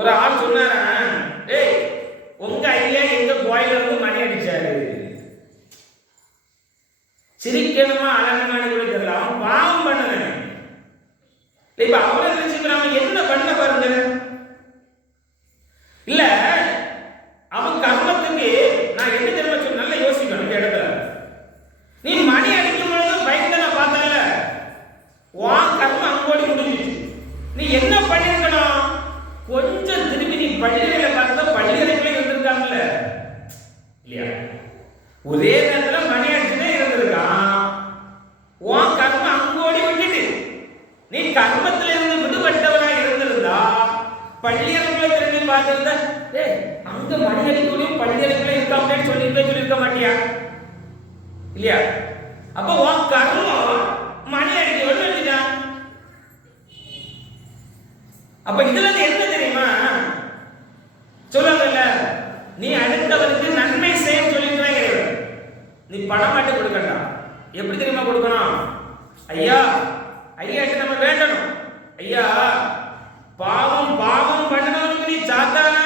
ஒரு ஆள் சொன்னாரா, ஏய் உங்க ஐயா எங்க கோயில இருந்து மணி அடிச்சாரு. சிரிக்கணுமா அழகமான கூட தெரியல, அவன் பாவம் பண்ணவன். இப்ப அவரை நினைச்சுக்கிறான் என்ன பண்ண பாருங்க. இல்ல அவன் கர்மத்துக்கு நான் என்ன தெரியுமா சொல்ல, நல்லா யோசிக்கணும் இந்த இடத்துல. நீ மணி அடிக்கும் பொழுது பயந்து நான் பார்த்தல, உன் கர்மம் அங்கோடி முடிஞ்சிச்சு. நீ என்ன பண்ணிருக்கணும், கொஞ்சம் திரும்பி நீ பள்ளிகளை பார்த்தா பள்ளிகளுக்குள்ளே இருந்திருக்காங்கல்ல இல்லையா? ஒரே நேரத்தில் மணி அடிச்சுட்டே இருந்திருக்கான், உன் கர்மம் அங்கோடி விட்டுட்டு நீ கர்மத்தில இருந்து விடுபட்டவனாக இருந்திருந்தா பள்ளிகளுக்குள்ள திரும்பி பார்த்திருந்தா, ஏய் அங்க மணி அடிக்கக்கூடிய பள்ளிகளுக்குள்ள இருக்காமன்னு சொல்லியிருக்க மாட்டியா இல்லையா? அப்ப உன் கர்மம் மணி அடிக்க வந்துட்டான். அப்ப இதுல என்ன தெரியுமா சொல்லுவாங்கல்ல, நீ அடுத்தவருக்கு நன்மை செய்ய சொல்லிட்டு நீ பணம் மாட்டி கொடுக்கண்டா. எப்படி தெரியுமா கொடுக்கணும்? ஐயா ஐயாட்டு நம்ம வேண்டணும், ஐயா பாவம் பாவம் பண்ணவனுக்கு நீ சாத்தான